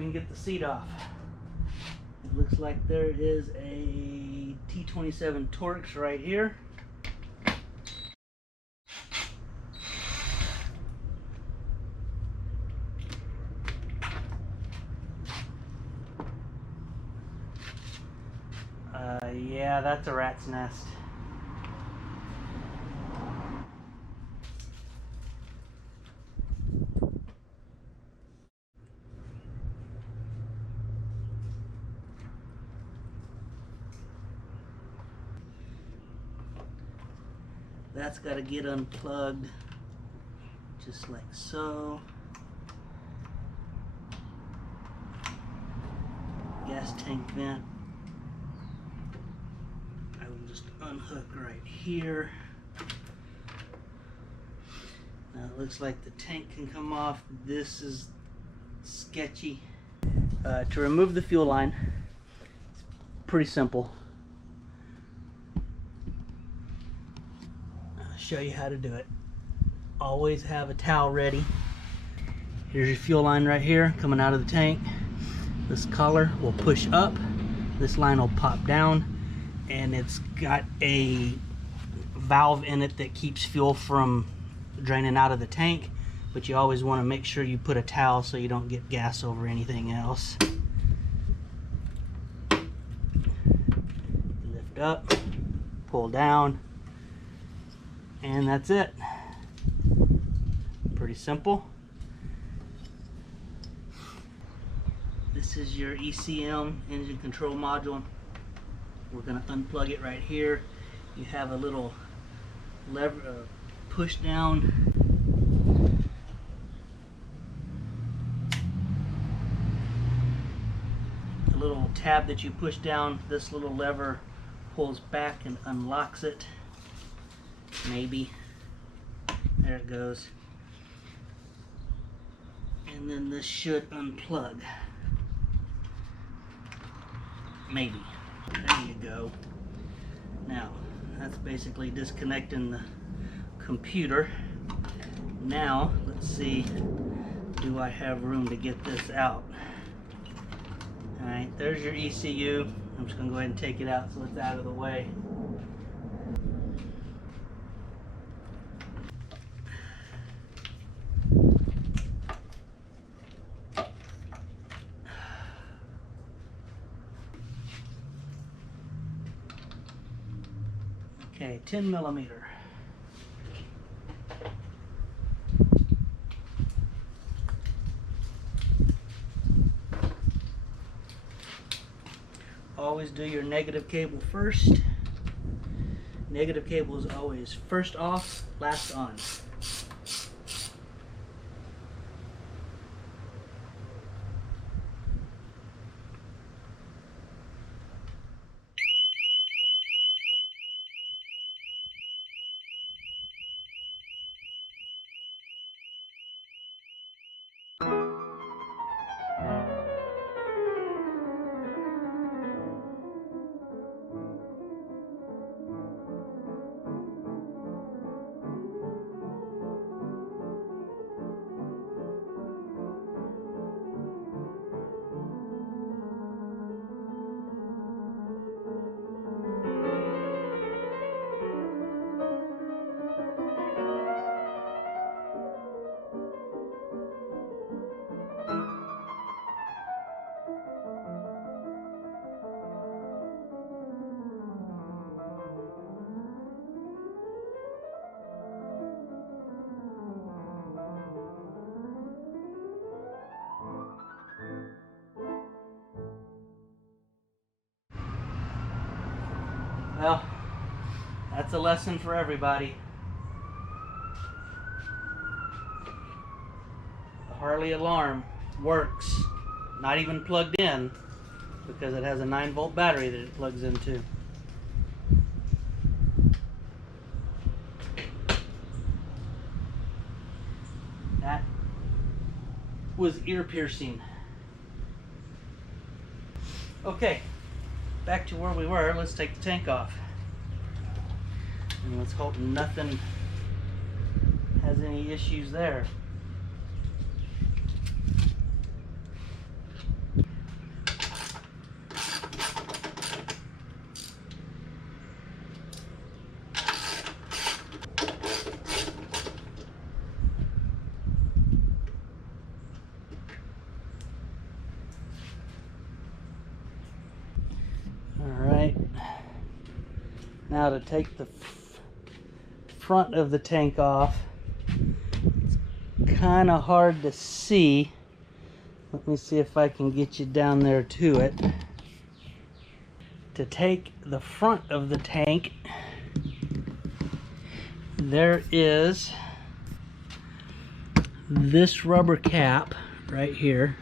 we can get the seat off. It looks like there is a T27 Torx right here. Yeah, that's a rat's nest. That's got to get unplugged, just like so. Gas tank vent. I will just unhook right here. Now it looks like the tank can come off. This is sketchy. To remove the fuel line, it's pretty simple. I'll show you how to do it. Always have a towel ready. Here's your fuel line right here coming out of the tank. This collar will push up, this line will pop down, and it's got a valve in it that keeps fuel from draining out of the tank, but you always want to make sure you put a towel so you don't get gas over anything else. Lift up, pull down, and that's it. Pretty simple. This is your ECM, engine control module. We're going to unplug it right here. You have a little lever, push down. A little tab that you push down. This little lever pulls back and unlocks it. Maybe. There it goes. And then this should unplug. Maybe. There you go. Now, that's basically disconnecting the computer. Now, let's see, do I have room to get this out? Alright, there's your ECU. I'm just going to go ahead and take it out so it's out of the way. Okay, 10 millimeter. Always do your negative cable first. Negative cable is always first off, last on. Well, that's a lesson for everybody. The Harley alarm works, not even plugged in, because it has a 9-volt battery that it plugs into. That was ear piercing. Okay. Back to where we were. Let's take the tank off. And let's hope nothing has any issues there. Now to take the front of the tank off, it's kind of hard to see. Let me see if I can get you down there to it. To take the front of the tank, there is this rubber cap right here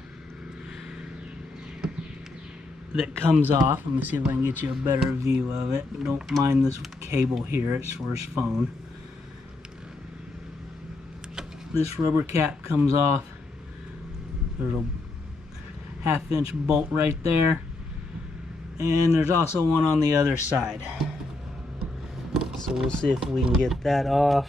that comes off. Let me see if I can get you a better view of it. Don't mind this cable here, it's for his phone. This rubber cap comes off. There's a 1/2 inch bolt right there, and there's also one on the other side. So we'll see if we can get that off.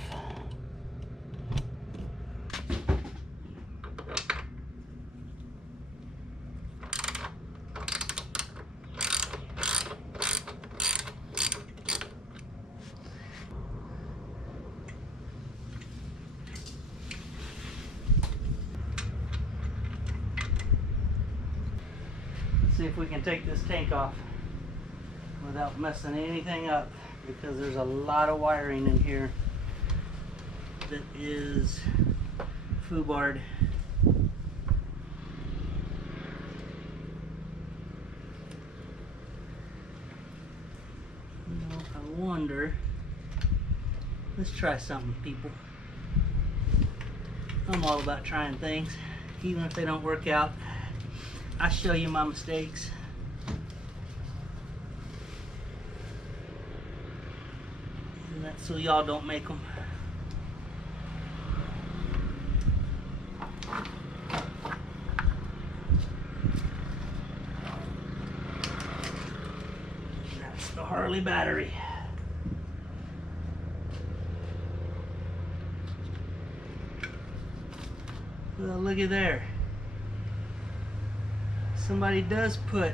See if we can take this tank off without messing anything up, because there's a lot of wiring in here that is foobarred. I wonder, let's try something, people. I'm all about trying things, even if they don't work out. I show you my mistakes. And that's so y'all don't make them. That's the Harley battery. Well, looky there. Somebody does put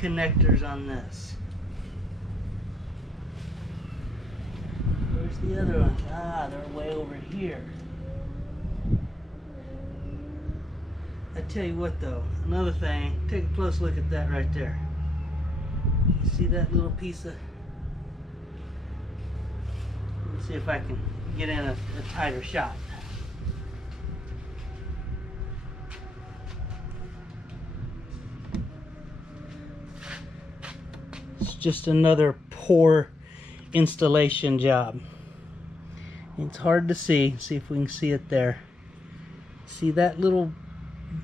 connectors on this. Where's the other ones? Ah, they're way over here. I tell you what though, another thing, take a close look at that right there. You see that little piece of... Let me see if I can get in a tighter shot. Just another poor installation job. It's hard to see. See if we can see it there. See that little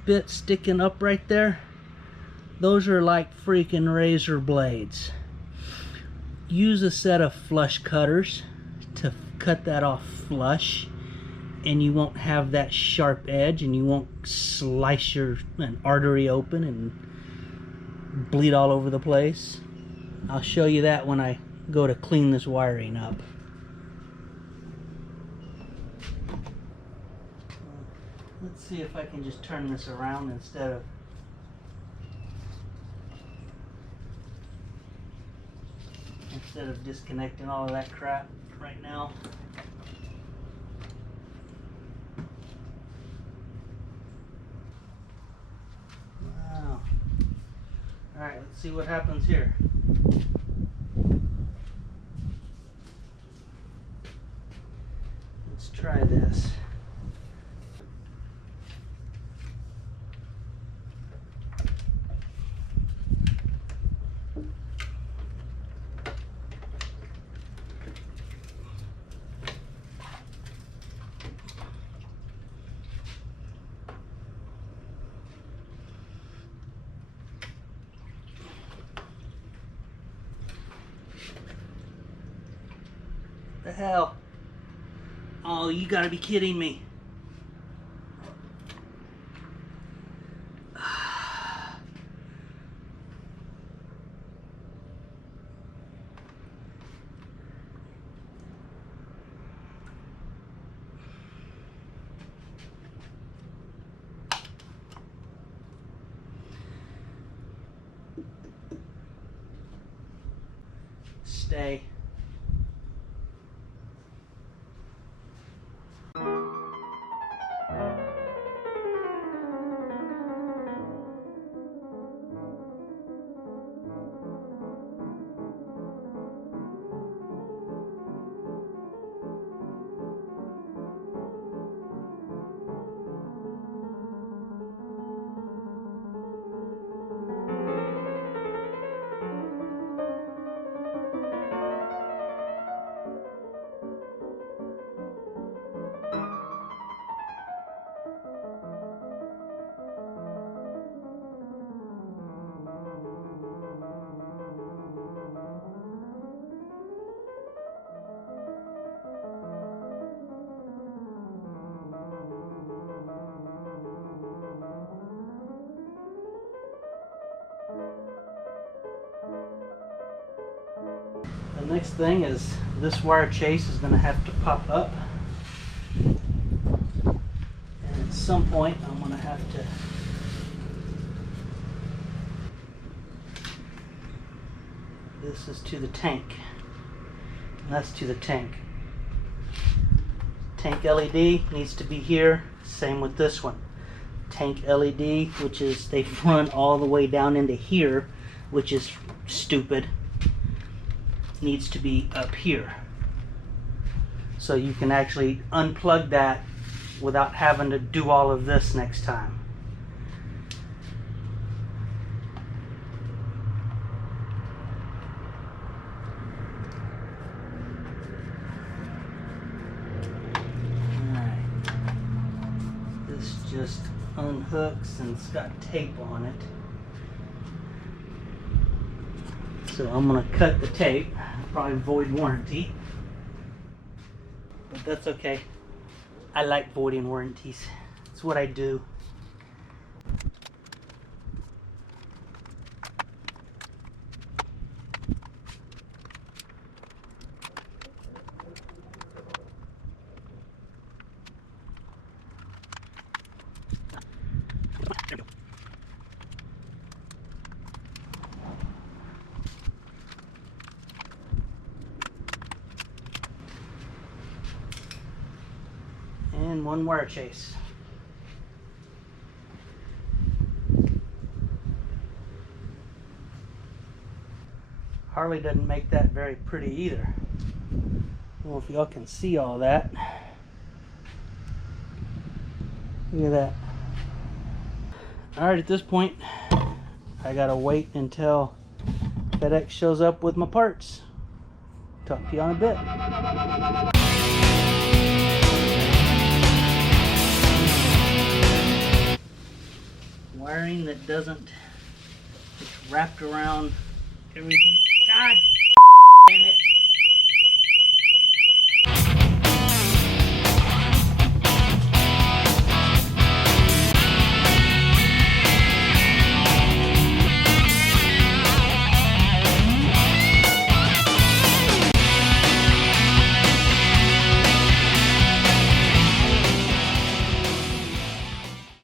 bit sticking up right there? Those are like freaking razor blades. Use a set of flush cutters to cut that off flush, and you won't have that sharp edge, and you won't slice an artery open and bleed all over the place. I'll show you that when I go to clean this wiring up. Let's see if I can just turn this around instead of disconnecting all of that crap right now. Wow. Alright, let's see what happens here. Let's try this. The hell? Oh, you gotta be kidding me. Stay. The next thing is this wire chase is going to have to pop up. And at some point I'm going to have to this is to the tank. And that's to the tank. Tank LED needs to be here. Same with this one. Tank LED, which is they've run all the way down into here, which is stupid, needs to be up here. So you can actually unplug that without having to do all of this next time. Just unhooks and it's got tape on it. So I'm going to cut the tape, probably void warranty, but that's okay. I like voiding warranties. It's what I do. And one wire chase. Harley doesn't make that very pretty either. I don't know if y'all can see all that. Look at that. Alright, at this point, I gotta wait until FedEx shows up with my parts. Talk to you in a bit. Wiring that doesn't, it's wrapped around everything. God damn it.